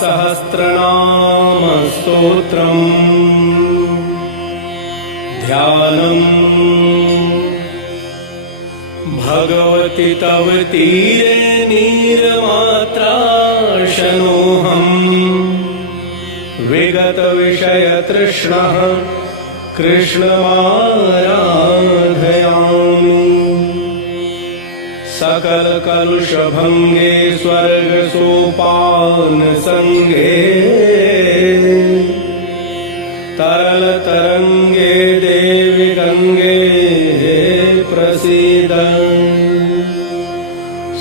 सहस्रनाम स्तोत्रम् ध्यानम् भगवति तव तीरे नीरमात्राशनोऽहम् विगत विषय तृष्णः कृष्णमाराधयामि सकल कलुष भंगे स्वर्ग सोपान संगे तरल तरंगे देवी गंगे प्रसीद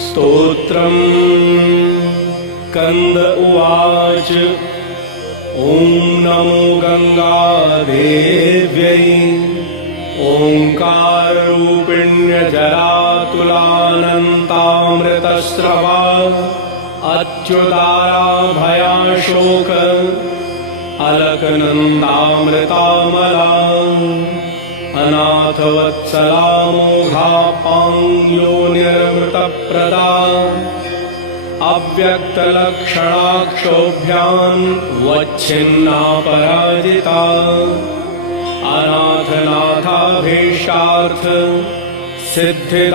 स्तोत्रम् कंद उवाच ओं नमो गंगादेव्यै ओंकाररूपिण्यजरातुलानन्तामृतस्रवा अच्युताराभयाशोक अलकनन्दामृतामला अनाथवत्सला मोघापाङ्यो निर्मृतप्रदा अव्यक्तलक्षणाक्षोभ्यां वच्छिन्ना पराजिता अनाथनाथाभीष्टार्थ सिद्धिदानंगवर्धिनी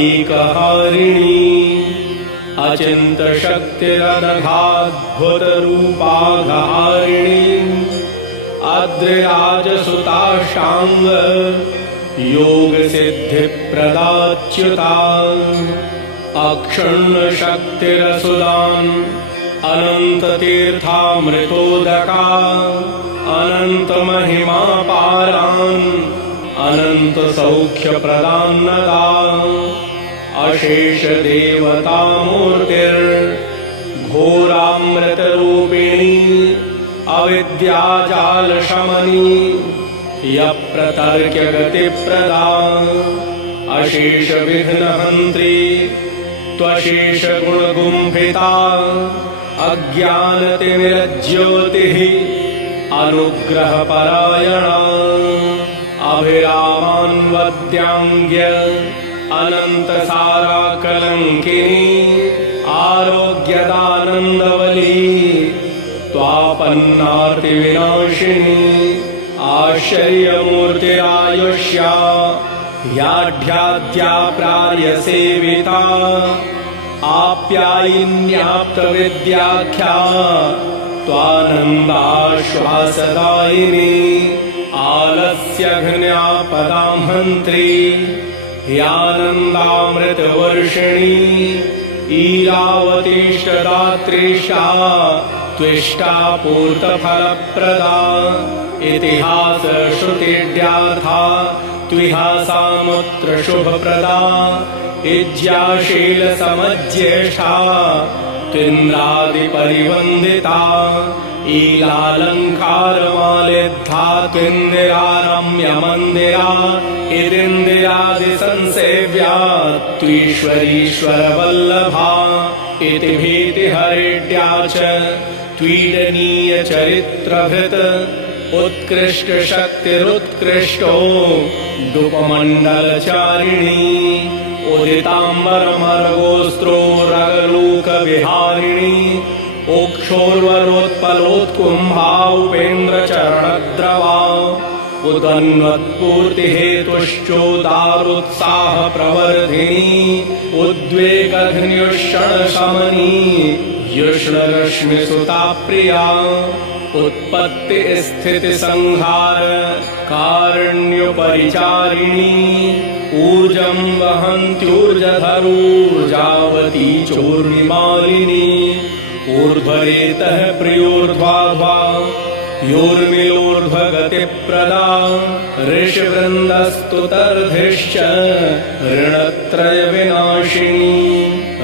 अणिमादिगुणाधारग्रगण्यालीकहारिणी अचिन्तशक्तिरनघाद्भुतरूपाधारिणी अद्रिराजसुताष्टाङ्ग योग सिद्धि प्रदाच्युता अक्षुण्ण शक्तिरसुदान् अनंत तीर्थामृतोदका अनंत महिमा पारान् अनंत सौख्य प्रदान्नदा अशेष देवता मूर्तिर् घोरामृत रूपिणी अविद्याजाल शमनी यप्रतर्क्य गति प्रदा अशेष विघ्नहन्त्री त्वशेष गुणगुम्फिता अज्ञानतिमिरज्योतिः अनुग्रह परायणा अभिरामान्वद्यांग्य अनंत सारा कलंकिनी आरोग्यदानंदवली त्वापन्नार्ति विनाशिनी आश्चर्यमूर्तिरायुष्या याढ्याद्या प्रार्यसेविता आप्यायिन्याप्तविद्याख्या त्वानन्दाश्वासदायिनी आलस्यघ्न्यापदामहन्त्री ह्यानन्दामृतवर्षिणी ईरावतीष्टदात्रीशा त्विष्टा पूर्तफलप्रदा इतिहास श्रुतिड्यार्था त्विहासामुत्र शुभप्रदा इज्याशील समज्येष्ठा त्विन्द्रादिपरिवन्दिता ईलालङ्कारमालिद्धा त्विन्दिरारम्यमन्दिरा इदिन्दिरादिसंसेव्या त्वीश्वरीश्वरवल्लभा इति भीतिहरिड्या च त्वीडनीयचरित्रभृत् उत्कृष्टशक्तिरुत्कृष्टो डुपमण्डलचारिणी उदिताम्बरमर्गोस्त्रोरगलोकविहारिणी ओक्षोर्वरोत्पलोत्कुम्भा उपेन्द्रचरणद्रवा उदन्वत्पूर्तिहेतुश्चोदारुत्साहप्रवर्धिनी उद्वेगघ्न्युषणशमनी युष्णरश्मिसुता प्रिया उत्पत्तिस्थितिसंहार कारुण्यपरिचारिणी ऊर्जं वहन्त्यूर्जधरूर्जावती चूर्णिमालिनी ऊर्ध्वरेतः प्रियोर्ध्वाध्वा योर्मिलोर्ध्वगतिप्रदा ऋषिवृन्दस्तुतर्धिश्च ऋणत्रयविनाशिनी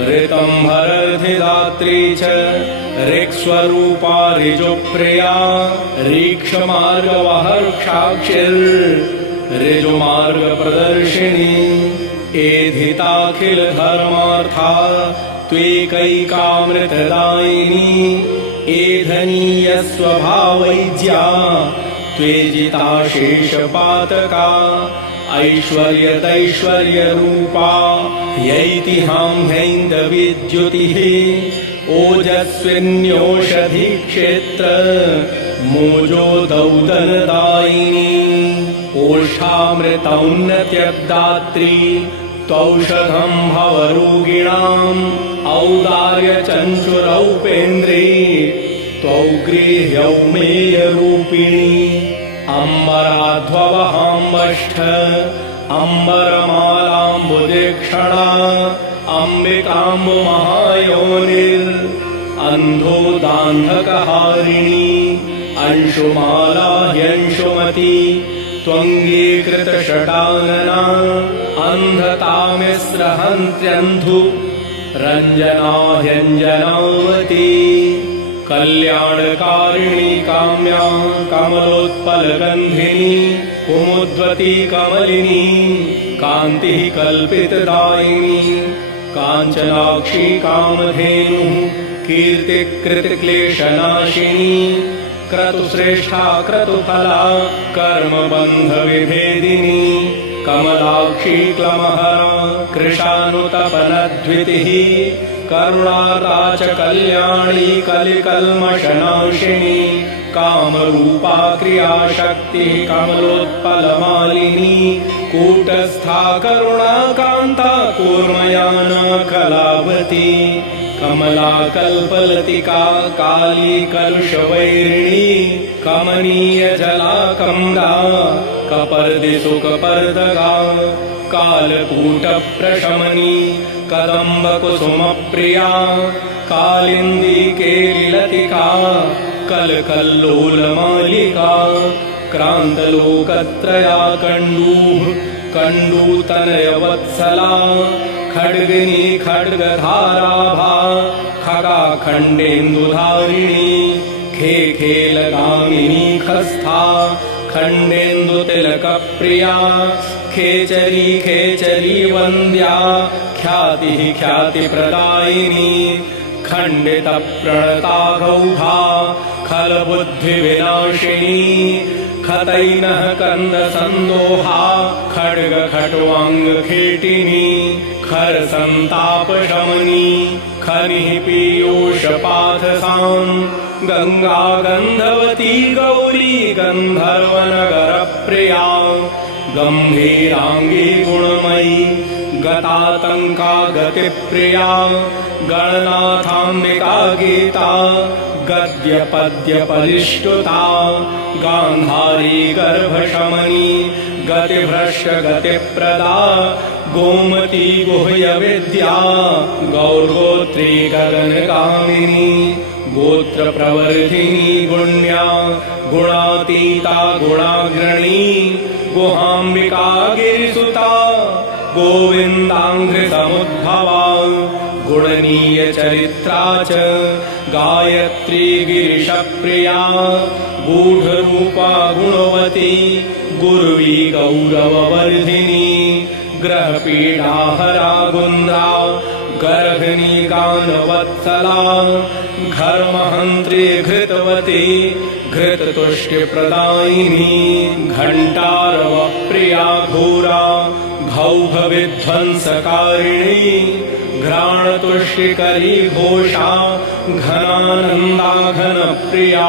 ऋतंभरधिदात्री च ऋक्स्वरूपा ऋजुप्रिया ऋजुमार्गप्रदर्शिनी एधिताखिलधर्मार्था त्वेकैकामृतदायिनी एधनीयस्वभावैज्या त्वेजिता शेषपातका ऐश्वर्यतैश्वर्यरूपा यैतिहां हैन्दविद्युतिः ओजस्विन्योषधिक्षेत्र मोजोदौदनदायिनी ओष्ठामृतौन्नत्यदात्री त्वौषधं भवरोगिणाम् औदार्यचञ्चुरौपेन्द्री त्वौगृह्यौमेयरूपिणी अम्बराध्ववहाम्बष्ठ अम्बरमालाम्बुदीक्षणा अम्बिकाम्बुमहायोनिर् अन्धोदान्धकहारिणी अंशुमाला ह्यंशुमती त्वङ्गीकृतषडानना अन्धतामिस्रहन्त्यन्धु रञ्जना ह्यञ्जनावती कल्याणकारिणी काम्या कमलोत्पलगन्धिनी कुमुद्वती कमलिनी कान्तिः कल्पितदायिनी काञ्चनाक्षी कामधेनुः कीर्तिकृतक्लेशनाशिनी क्रतुश्रेष्ठा क्रतुफला कर्मबन्धविभेदिनी कमलाक्षी क्लमहरा कृशानुतपनद्वितिः करुणाता च कल्याणी कलिकल्मषनाशिनी कामरूपा क्रियाशक्तिः कमलोत्पलमालिनी कूटस्था करुणाकान्ता कूर्मयाना कलावती कमला कल्पलतिका काली कलुषवैरिणी कमनीयजला कमला कपर्दिसुकपर्दगा कालकूटप्रशमनी कदम्बकुसुमप्रिया कालिन्दी केलिलतिका कलकल्लोलमालिका क्रान्तलोकत्रया कण्डूः कण्डूतनयवत्सला खड्गिनी खड्गधाराभा खगाखण्डेन्दुधारिणी खेखेलगामिनी खस्था खण्डेन्दुतिलकप्रिया खेचरी खेचरी वन्द्या ख्यातिः ख्यातिप्रदायिनी खण्डितप्रणताघौघा खलबुद्धिविनाशिनी खतैनः कन्दसन्दोहा खड्गखट्वाङ्गखेटिनी खरसन्तापशमनी खनिः पीयूषपाथसाम् गङ्गा गन्धवती गौरी गन्धर्वनगरप्रिया गम्भीराङ्गी गुणमयी गतातङ्का गतिप्रिया गणनाथाम्बिका गीता गद्यपद्यपरिष्टुता गान्धारी गर्भशमनी गतिभ्रष्टगतिप्रदा गोमती गुह्यविद्या गौर्गोत्री गगनगामिनी गोत्रप्रवर्धिनी गुण्या गुणातीता गुणाग्रणी गुहाम्बिका गिरिसुता गोविन्दाङ्घ्रिसमुद्भवा गुणनीयचरित्रा च गायत्री गिरिशप्रिया गूढरूपा गुणवती गुर्वी गौरववर्धिनी ग्रहपीडाहरा गुन्द्रा गर्भिणी गानवत्सला घर्महन्त्री घृतवती घृततुष्टिप्रदायिनी घण्टारवप्रिया घोरा घौघविध्वंसकारिणी घ्राणतुष्टिकरी घोषा घनानन्दा घनप्रिया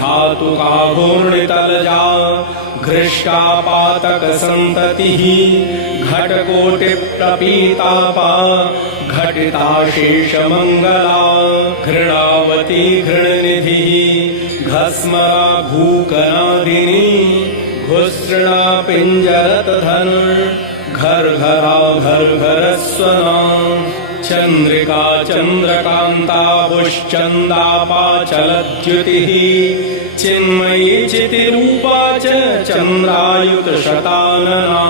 घातुका घूर्णितलजा घृष्टापातकसन्ततिः घटकोटिप्रपीतापा घटिताशेषमङ्गला घृणावती घृणनिधिः घस्मरा घूकनादिनी घुसृणा पिञ्जरतधनुर् घर्घरा घर्घरस्वना चन्द्रिका चन्द्रकान्ता पुश्चन्दापाचलद्युतिः चिन्मयी चितिरूपा च चन्द्रायुतशतानना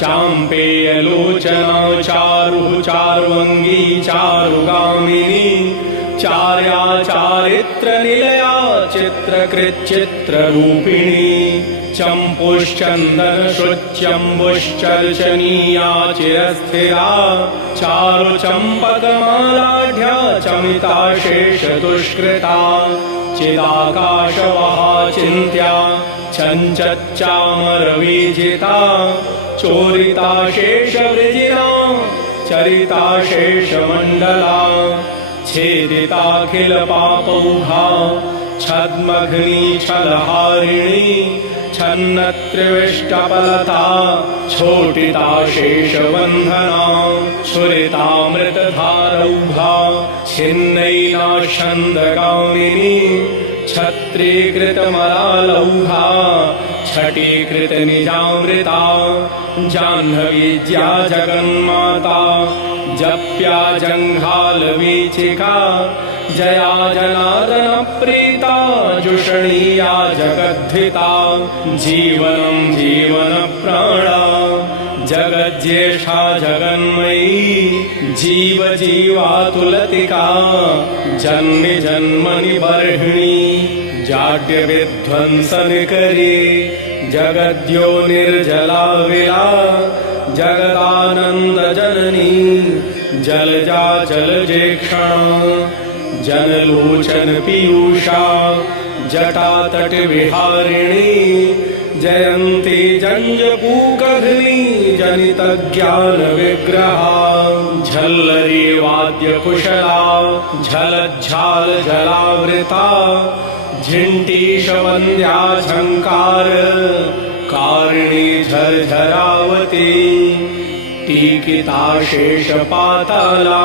चाम्पेयलोचना चारुः चार्वङ्गी चारुगामिनी चार्या चारित्रनिलया चित्रकृच्चित्ररूपिणी चम्पुश्चन्दनश्रुच्यम्बुश्चर्चनीया चिरस्थिरा चारुचम्पकमालाढ्या चमिता शेषदुष्कृता चिदाकाशवः चिन्त्या चञ्चच्चामरविजिता चोरिता शेषवृजिना चरिता शेषमण्डला छेदिताखिलपापौघा छद्मघ्नीछलहारिणी छन्नत्रिविष्टपलता छोटिता शेषबन्धना छुरितामृतधारौघा छिन्नैनाच्छन्दगामिनी छत्रीकृतमलालौघा छटीकृतनिजामृता जाह्नवीज्या जगन्माता जप्या जङ्घालवीचिका जया जनार्दन प्रीता जुषणीया जगद्धिता जीवनं जीवनप्राणा जगज्येष्ठा जगन्मयी जीवजीवातुलतिका जन्मि जन्मनि बर्हिणी जाड्यविध्वंसनिकरी जगद्यो निर्जला विला जगदानन्दजननी जलजा जलजेक्षणा जनलोचन पीयूषा जटातटविहारिणी जयन्ती जञ्जपूकघ्नी जनितज्ञानविग्रहा झल्लरी वाद्यकुशला झलज्झाल जलावृता झिण्टीशवन्द्या झङ्कार कारिणी झरझरावती टीकिता शेषपाताला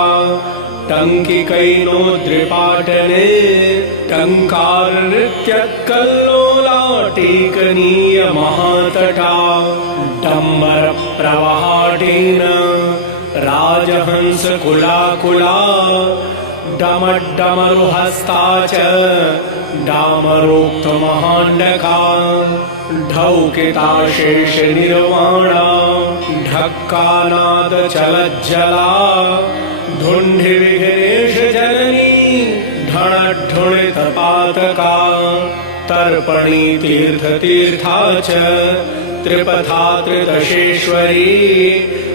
टङ्किकैनोद्रिपाटने टङ्कारनृत्यकल्लोला टीकनीय महातटा डम्बरप्रवहाटेन राजहंसकुलाकुला डमड्डमरुहस्ता च डामरोक्तमहाण्डका ढौकिता शेषनिर्वाणा ढक्कानादचलज्जला धुण्डिविघ्नेशजननी ढणढुणितपातका तर्पणी तीर्थतीर्था च त्रिपथा त्रिदशेश्वरी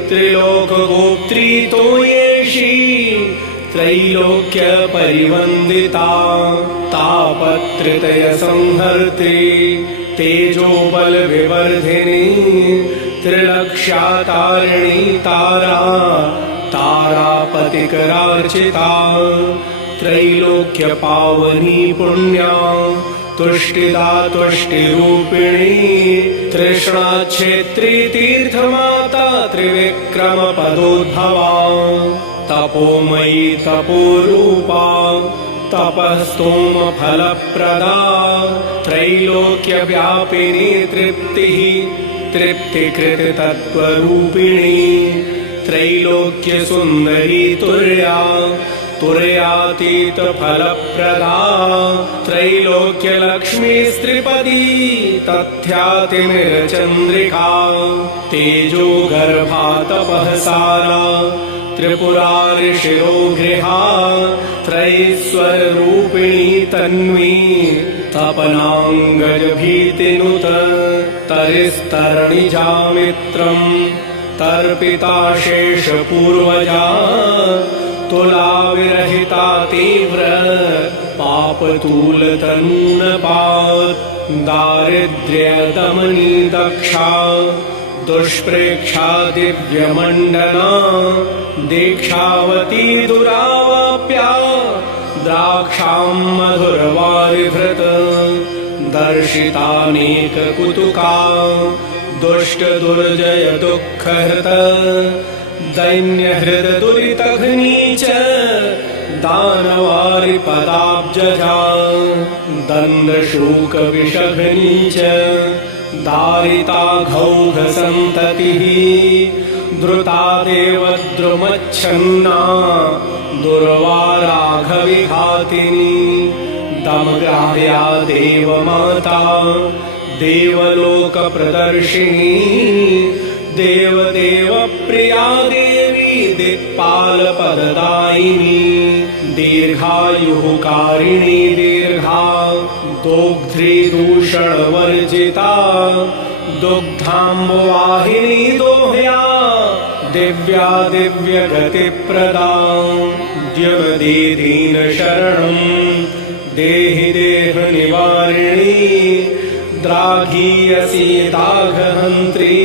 त्रिलोकगोप्त्री तोयेशी त्रैलोक्यपरिवन्दिता तापत्रयसंहर्त्री तेजोबलविवर्धिनी त्रिलक्ष्यातारिणी तारा तारापतिकरार्चिता त्रैलोक्यपावनी पुण्या तुष्टिदा तुष्टिरूपिणी तृष्णाच्छेत्री तीर्थमाता त्रिविक्रमपदोद्भवा तपोमयी तपोरूपा तपस्तोमफलप्रदा त्रैलोक्यव्यापिनी तृप्तिः तृप्तिकृततत्त्वरूपिणी त्रैलोक्यसुन्दरी तुर्या तुर्यातीतफलप्रदा त्रैलोक्यलक्ष्मीस्त्रिपदी तथ्यातिमिरचन्द्रिका तेजोगर्भा तपःसारा त्रिपुरारिशिरोगृहा त्रैस्वररूपिणी तन्वी तपनाङ्गजभीतिनुत तरिस्तरणिजामित्रम् तर्पिता शेषपूर्वजा तुलाविरहिता तीव्र पापतूलतन्नपात् दारिद्र्यदमनी दक्षा दुष्प्रेक्षा दिव्यमण्डना दीक्षावती दुरावाप्या द्राक्षां मधुरवारिभृत दर्शितानेककुतुका दुष्टदुर्जय दुःखहृत दैन्यहृदुरितघ्नी च दानवारिपदाब्जजा दण्डशूकविषघ्नी च दारिताघौघसन्ततिः द्रुता देवद्रुमच्छन्ना दुर्वाराघविघातिनी दमग्राह्या देवमाता देवलोकप्रदर्शिनी देवदेवप्रिया देवी दिक्पालपददायिनी दीर्घायुः कारिणी दीर्घा दोग्ध्री दूषणवर्जिता दुग्धाम्बुवाहिनी दोह्या दिव्या दिव्यगतिप्रदा द्यमदीदीनशरणम् देहि देह निवारिणी द्राघीयसी दाघहन्त्री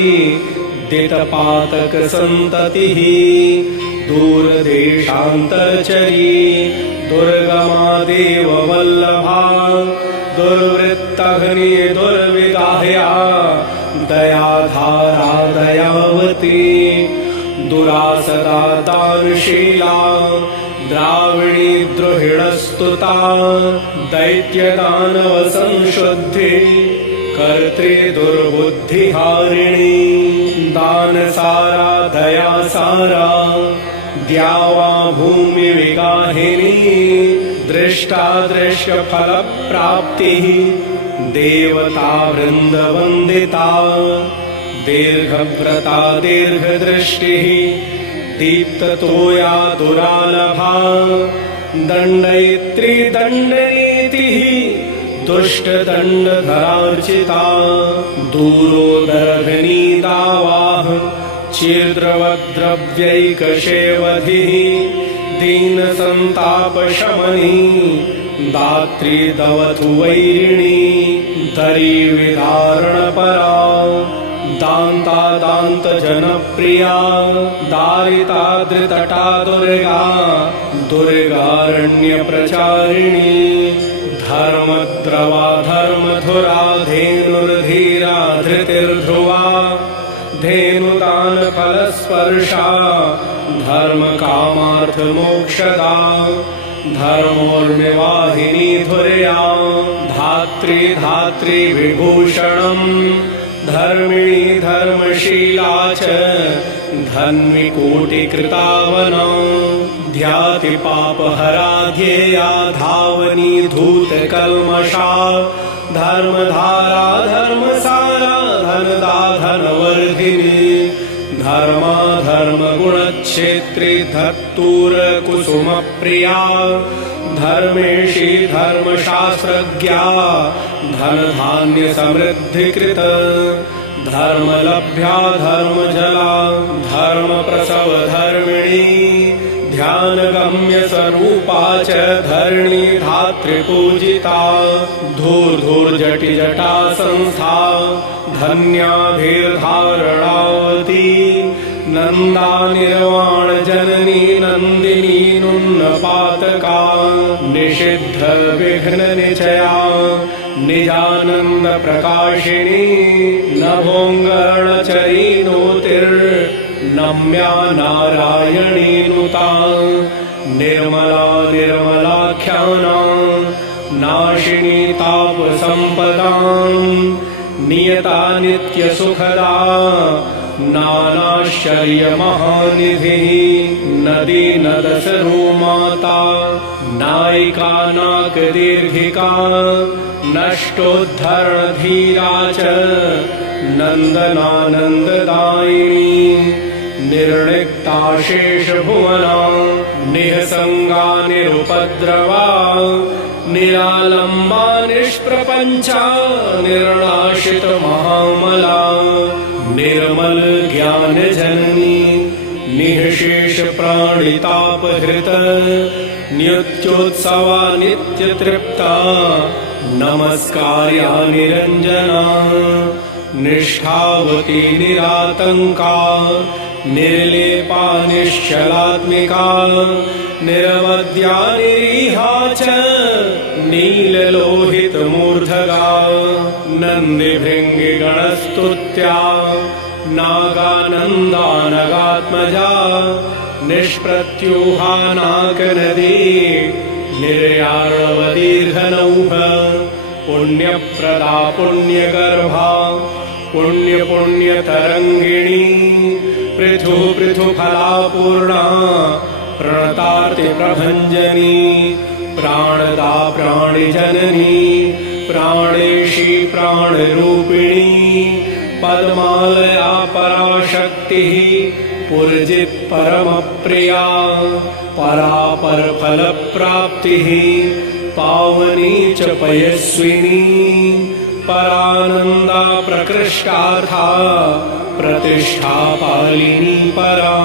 दितपातक संततिः दूरदेशान्तरचरी दुर्गमा देववल्लभा दुर्वृत्तघ्नि दुर्विगाह्या दयाधारा दयावती दुरासदा दानशीला द्राविणी द्रुहिणस्तुता दैत्यदानव संशुद्धि कर्त्री दुर्बुद्धिहारिणी दानसारा दयासारा द्यावा भूमि विगाहिनी दृष्टा दृश्य फल प्राप्तिः देवता वृंदवंदिता दीर्घव्रता दीर्घदृष्टिः दीप्ततोया दुरालभा दण्डयित्री दण्डनीतिः दुष्टदण्डधरार्चिता दूरोदर्भिनी दावाः चिद्रवद्रव्यैकशेवधिः दीनसन्तापशमनी दात्री दवतु वैरिणी दरीविदारणपरा दान्ता दान्तजनप्रिया दारिता धृतटा दुर्गा दुर्गारण्यप्रचारिणी धर्मद्रवा धर्मधुरा धेनुर्धीरा धृतिर्ध्रुवा धेनुदानफलस्पर्शा धर्मकामार्थमोक्षदा धर्मोर्मिवाहिनी धुर्या धात्री धात्री विभूषणम् धर्मिणी धर्मशीला च धन्वी कोटिकृतावना ध्याति पापहरा ध्येया धावनी धूतकल्मषा धर्मधारा धर्मसारा धनदा धनवर्धिनी धर्मा धर्मगुणक्षेत्री धत्तूरकुसुमप्रिया धर्मेशी धर्मशास्त्रज्ञा धनधान्यसमृद्धिकृत धर्मलभ्या धर्मजला धर्मप्रसव धर्मिणी ध्यानगम्यस्वरूपा च धरणी धातृपूजिता धूर्धूर्जटिजटा संस्था धन्याभिर्धारणावती नन्दा निर्वाण जननी नन्दिनी नुन्नपातका निषिद्ध विघ्न निचया निजानन्द प्रकाशिनी नभोङ्गणचरी नोतिर्नम्या नारायणी नुता निर्मला निर्मलाख्याना नाशिनी तापसम्पदाम् नियता नित्यसुखदा नानाश्चर्यमहानिधिः नदी नदसरोमाता नायिका नाकदीर्घिका नष्टोद्धरणधीरा च नन्दनानन्ददायिनी निर्णिक्ताशेषभुवना निःसङ्गा निरुपद्रवा निरालम्बा निष्प्रपञ्चा निर्नाशितमहामला निर्मल ज्ञान जननी निःशेष प्राणितापहृत नित्योत्सवा नित्यतृप्ता नमस्कार्या निरञ्जना निष्ठावती निरातङ्का निर्लेपा निश्चलात्मिका निरवद्या निरीहा च नीललोहितमूर्धगा नन्दिभृङ्गिगणस्तुत्या नागानन्दानगात्मजा निष्प्रत्यूहा नागनदी निर्याणवदीर्घनौह पुण्यप्रदा पुण्यगर्भा पुण्यपुण्यतरङ्गिणी पृथु पृथुफला पूर्णा प्रणतार्तिप्रभञ्जनी प्राणदा प्राणिजननी प्राणेशी प्राणरूपिणी पद्मालया पराशक्तिः पुरजित् परमप्रिया परापरफलप्राप्तिः पावनी च पयस्विनी परानन्दा प्रकृष्टार्था प्रतिष्ठा पालिनी परा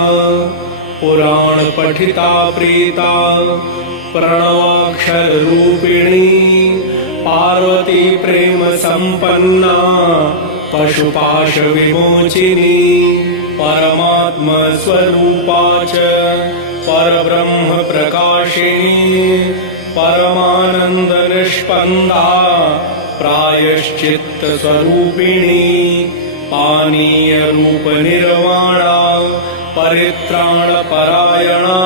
पुराण पठिता प्रीता प्रणवाक्षररूपिणी पार्वती प्रेम संपन्ना पशुपाश विमोचिनी परमात्मस्वरूपा च परब्रह्म प्रकाशिनी परमानंद निष्पन्दा प्रायश्चित्त स्वरूपिणी पानीय रूप निर्वाणा परित्राण परायणा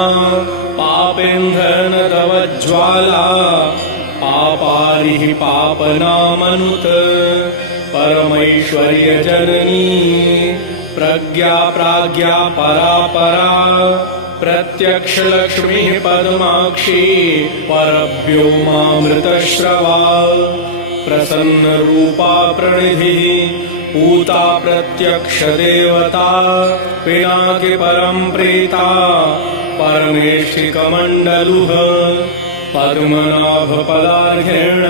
पापेन्धन दवज्ज्वाला पापारिः पापनामनुत परमैश्वर्य जननी प्रज्ञा प्राज्ञा परापरा प्रत्यक्ष लक्ष्मी पद्माक्षी परव्योमामृतश्रवा प्रसन्न रूपा प्रणिधि पूता प्रत्यक्ष देवता पिनाकि परं प्रीता परमेष्ठिकमण्डलुः पद्मनाभ पदार्घेण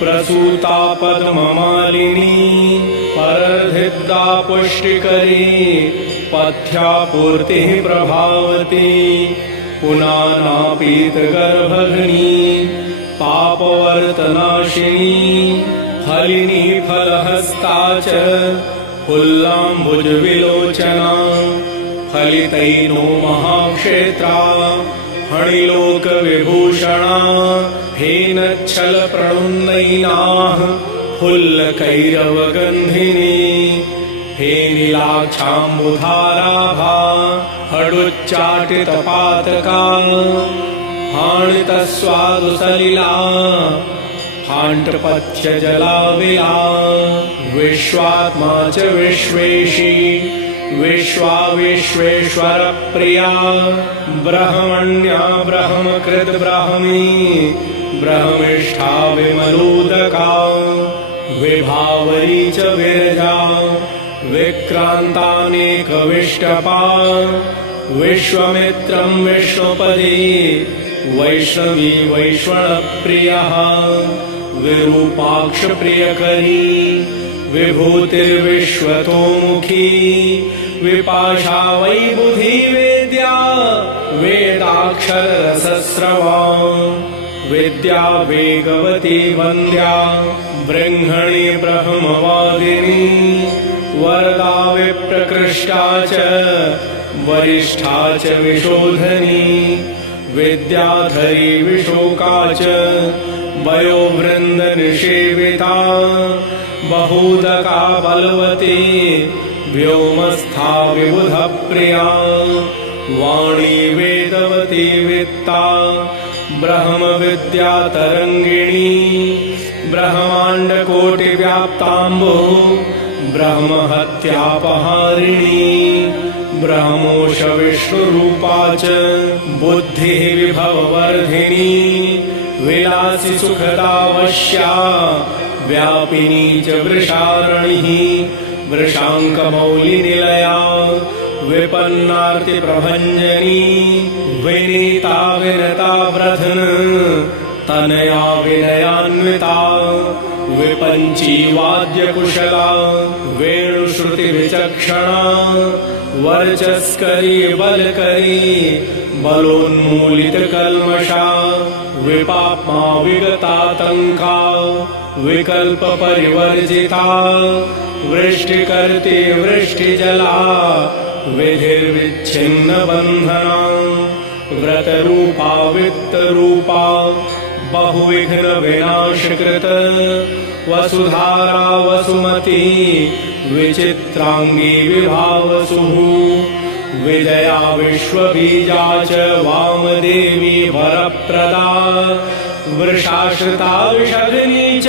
प्रसूता पद्ममालिनी परर्धिद्दा पुष्टिकरी पथ्यापूर्तिः प्रभावती पुनानापीतगर्भघ्नी पापवर्तनाशिनी हलिनी फलहस्ता च फुल्लाम्बुजविलोचना हलितैनो महाक्षेत्रा हणिलोकविभूषणा हेनच्छलप्रणुन्नयिनाः फुल्लकैरवगन्धिनी हेनिलाक्षाम्बुधाराभा हडुच्चाटितपातका हाणितस्वादुसलिला हाण्टपथ्यजलाविला विश्वात्मा च विश्वेशी विश्वा विश्वेश्वर प्रिया ब्रह्मण्या ब्रह्मकृत ब्राह्मी ब्रह्मिष्ठा विमलोदका विभावरी च विरजा विक्रान्तानेकविष्टपा विश्वमित्रं विष्णुपदी वैष्णवी वैश्वणप्रियः विरूपाक्ष प्रियकरी विभूतिर्विश्वतोमुखी विपाशा वै बुधि वेद्या वेदाक्षररसस्रवा विद्या वेगवती वन्द्या बृंहणी ब्रह्मवादिनी वरदा विप्रकृष्टा च वरिष्ठा च विशोधनी विद्याधरी विशोका च वयोवृन्दनिषेविता बहूदका बलवती व्योमस्था विबुधप्रिया वाणी वेदवती वित्ता ब्रह्मविद्या तरंगिणी ब्रह्माण्डकोटिव्याप्ताम्बो ब्रह्महत्यापहारिणी ब्रह्मोश विष्णुरूपा च बुद्धिः विभववर्धिनी विलासि सुखदावश्या व्यापिनी च वृषारणिः वृषाङ्कमौलिनिलया विपन्नार्तिप्रभञ्जनी विनीता विरता व्रधन तनया विनयान्विता विपञ्ची वाद्यकुशला वेणुश्रुतिविचक्षणा वर्चस्करी बलकरी बलोन्मूलितकल्मषा विपाप्मा विगतातङ्का विकल्पपरिवर्जिता वृष्टिकर्त्री वृष्टिजला विधिर्विच्छिन्नबन्धना व्रतरूपा वित्तरूपा बहुविघ्नविनाशकृत वसुधारा वसुमती विचित्राङ्गी विभावसुः विजया विश्वबीजा च वामदेवी वरप्रदा वृषाश्रिता विषग्नी च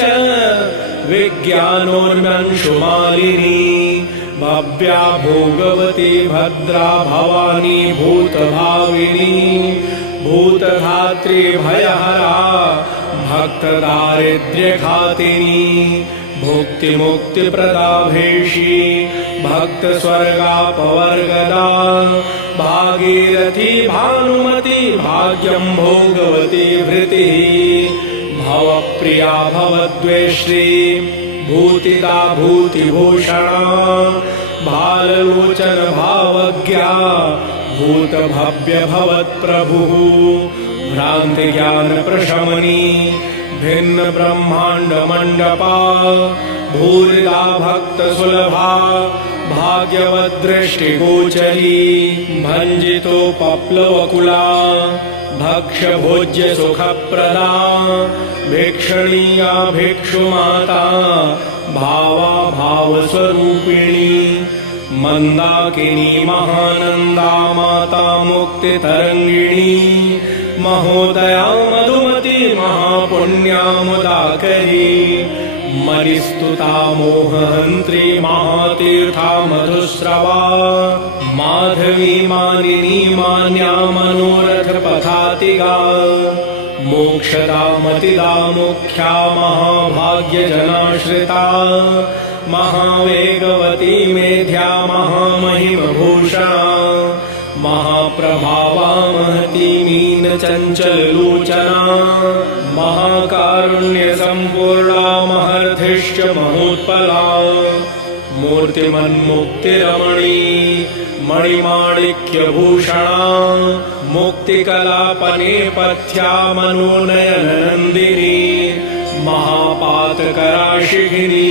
विज्ञानोन्मंशुमालिनी भव्या भोगवती भद्रा भवानी भूतभाविनी भूतधात्री भयहरा भक्तदारिद्र्यघातिनी भुक्तिमुक्तिप्रदा भेषी भक्तस्वर्गापवर्गदा भागीरथी भानुमती भाग्यं भोगवती भृतिः भवप्रिया भवद्वेष्टी भूतिदा भूतिभूषणा भाललोचन भावज्ञा भूतभव्य भवत्प्रभुः भ्रांति ज्ञान प्रशमनी भिन्न ब्रह्मांड मंडपा भूरिदा भक्त सुलभा भाग्यवत दृष्टि गोचरी भंजितो पप्लवकुला भक्ष्य भोज्य सुखप्रदा भिक्षणीया भिक्षुमाता भावा भाव स्वरूपिणी मंदाकिनी महानंदा माता मुक्ति तरंगिणी महोदया मधुमती महापुण्या मुदाकरी मरिस्तुता मोहहंत्री महातीर्था मधुस्रवा माधवी मानिनी मान्या मनोरथ पथातिगा मोक्षदा मतिदा मुख्या महाभाग्यजनाश्रिता महावेगवती मेध्या महामहिमभूषणा महाप्रभावा महती मीन चंचललोचना महाकारुण्य संपूर्णा महर्धिश्च महोत्पला मूर्तिमन्मुक्तिरमणी मणिमाणिक्यभूषणा मुक्तिकलापने पथ्या मनोनयननन्दिनी महापातकराशिखिनी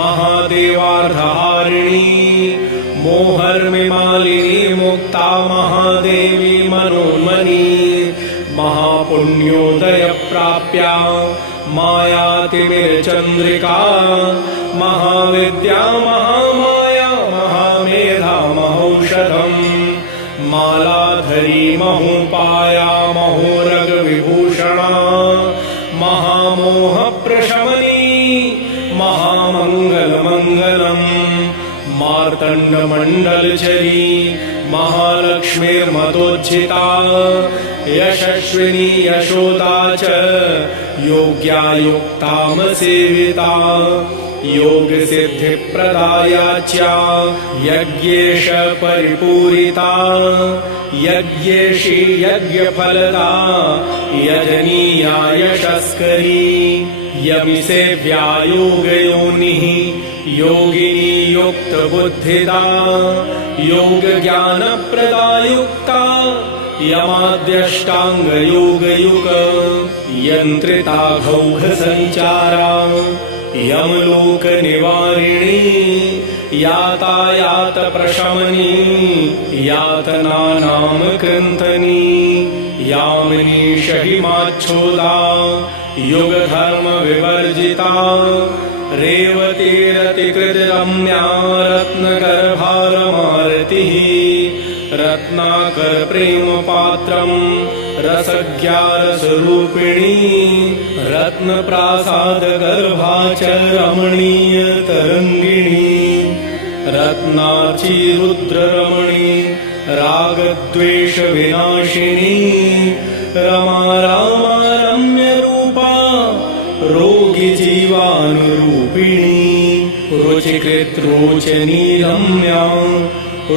महादेवार्धहारिणी मोहर्मिमालिनी मुक्ता महादेवी मनोन्मनी महापुण्योदय प्राप्या मायातिमिरचन्द्रिका महाविद्या महामाया महामेधा महौषधम् मालाधरी महोपाया महोरगविभूषणा महामोह प्रशमनी महामङ्गलमङ्गलम् मार्तण्डमण्डलचरी महालक्ष्मीर्मतोज्झिता यशस्विनी यशोदा च योग्या युक्तामसेविता योगसिद्धिप्रदायाच्या यज्ञेश परिपूरिता यज्ञेशी यज्ञफलदा यजनीया यशस्करी यमिसेव्या योगयोनिः योगिनी युक्तबुद्धिदा योगज्ञानप्रदायुक्ता यमाद्यष्टाङ्गयोगयुग यन्त्रिता घौघसञ्चारा यमलोकनिवारिणी यातायातप्रशमनी यातनानां कृन्तनी यामिनी शहिमाच्छोदा युगधर्मविवर्जिता रेवतीरतिकृतरम्या रत्नगर्भारमारतिः रत्नाकरप्रेमपात्रम् रसज्ञारसरूपिणी रत्नप्रासादगर्भा च रमणीयतरङ्गिणी रत्नार्चिरुद्ररमणी रागद्वेषविनाशिनी रमा रामा रम्यरूपा रोगिजीवानुरूपिणी रुचिकृतरोचनी रम्या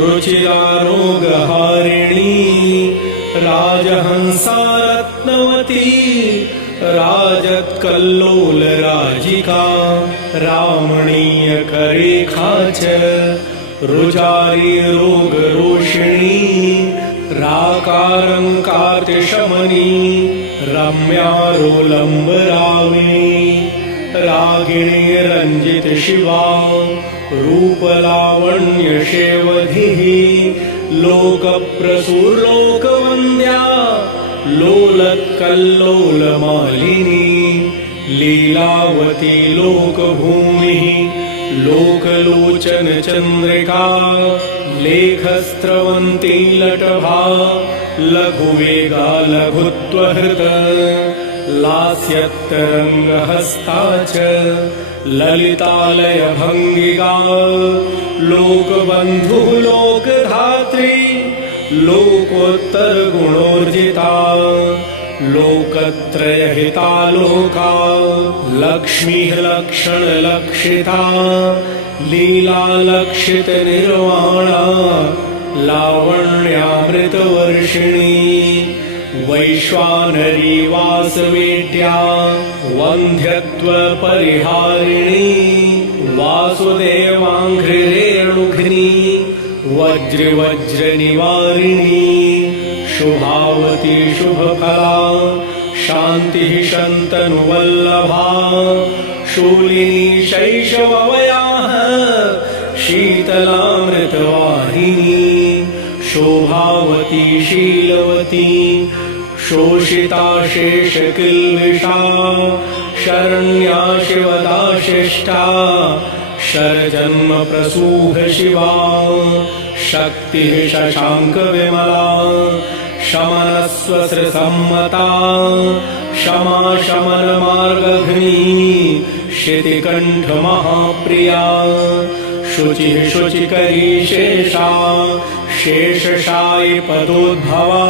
रुचिरारोगहारिणी राजहंसा रत्नवती राजत्कल्लोलराजिका रामणीयकरेखा च रुचारी रोगरोषिणी राकारङ्कार्तिशमनी रम्यारोलम्बराविणी रागिणी रञ्जितशिवा रूपलावण्यशेवधिः लोकप्रसूर्लोकवन्द्या लोलत्कल्लोलमालिनी लीलावती लोकभूमिः लोकलोचनचन्द्रिका लेखस्रवन्ती लटभा लघुवेगा लघुत्वहृत लास्यत्तरङ्गहस्ता च ललितालयभङ्गिका लोकबन्धुः लोकधात्री लोकोत्तरगुणोर्जिता लोकत्रयहिता लोका लक्ष्मीः लक्षणलक्षिता लीलालक्षितनिर्वाणा लावण्यामृतवर्षिणी वैश्वानरी वासवेद्या वन्ध्यत्वपरिहारिणी वासुदेवाङ्घ्रिरेणुघ्नी वज्रवज्रनिवारिणी शुभावती शुभफला शान्तिः शन्तनुवल्लभा शूलिनी शैशववयाः शीतलामृतवाहिनी शोभावती शीलवती शोषिता शेषकिल्बिषा शरण्या शिवदा शिष्टा शरजन्म प्रसूह शिवा शक्तिः शशाङ्कविमला शमनस्वसृसम्मता क्षमा शमनमार्गघ्नी शितिकण्ठमहाप्रिया शुचिः शुचिकरी शेषा शेषशायि पदोद्भवा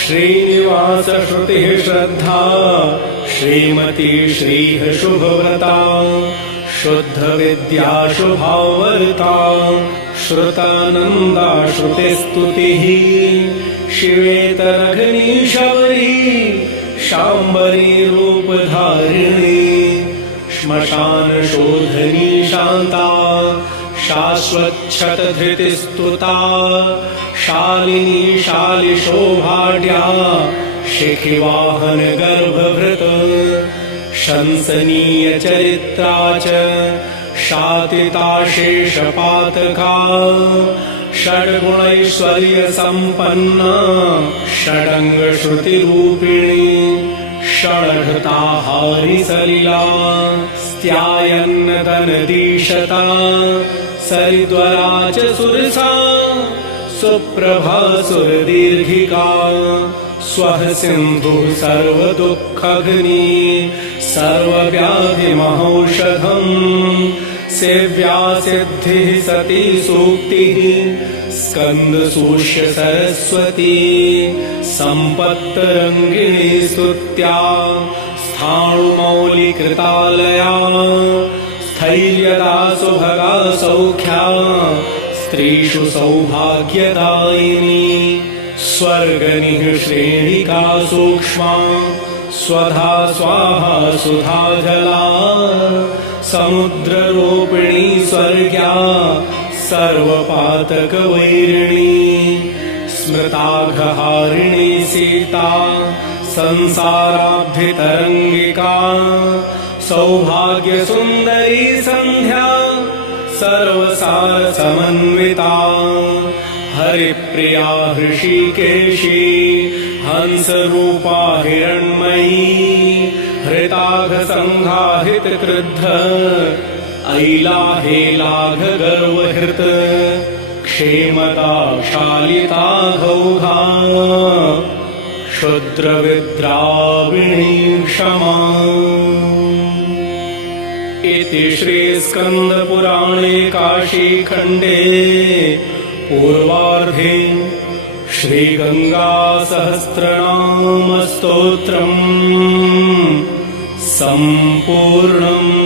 श्रीनिवास श्रुतिः श्रद्धा श्रीमती श्रीः शुभव्रता शुद्धविद्या शुभावर्ता श्रुतानन्दा श्रुतिस्तुतिः शिवेतरघ्नी शबरी शाम्बरी रूपधारिणी श्मशान शोधनी शान्ता शाश्वच्छतधृतिस्तुता शालिनी शालिशोभाढ्या शिखिवाहन गर्भभृत शंसनीय चरित्रा च शातिता शेषपातका षड्गुणैश्वर्य सम्पन्ना षडङ्गश्रुतिरूपिणी षडघृताहारि सलिला स्त्यायन्नदनदीशता सरिद्वरा च सुरसा सुप्रभा सुरदीर्घिका स्वः सिन्धुः सर्वदुःखघ्नी सर्वव्याधिमहौषधम् सेव्या सिद्धिः सती सूक्तिः स्कन्दसूष्य सरस्वती सम्पत्तरङ्गिणी स्तुत्या स्थाणुमौलिकृतालया स्थैर्यदा सुभगा सौख्या स्त्रीषु सौभाग्यदायिनी स्वर्गनिः श्रेणिका सूक्ष्मा स्वधा स्वाहा सुधा जला समुद्ररूपिणी स्वर्ग्या सर्वपातकवैरिणी स्मृताघहारिणी सीता संसाराब्धितरङ्गिका सौभाग्यसुन्दरी सन्ध्या सर्वसारसमन्विता हरिप्रिया हृषीकेशी हंसरूपा हिरण्मयी हृताघसङ्घाहितक्रुद्ध ऐलाहेलाघ गर्वहृत क्षेमता शालिता घौघा क्षुद्रविद्राविणी क्षमा। इति श्रीस्कन्दपुराणे काशीखण्डे पूर्वार्धे श्रीगङ्गासहस्रनामस्तोत्रम् सम्पूर्णम्।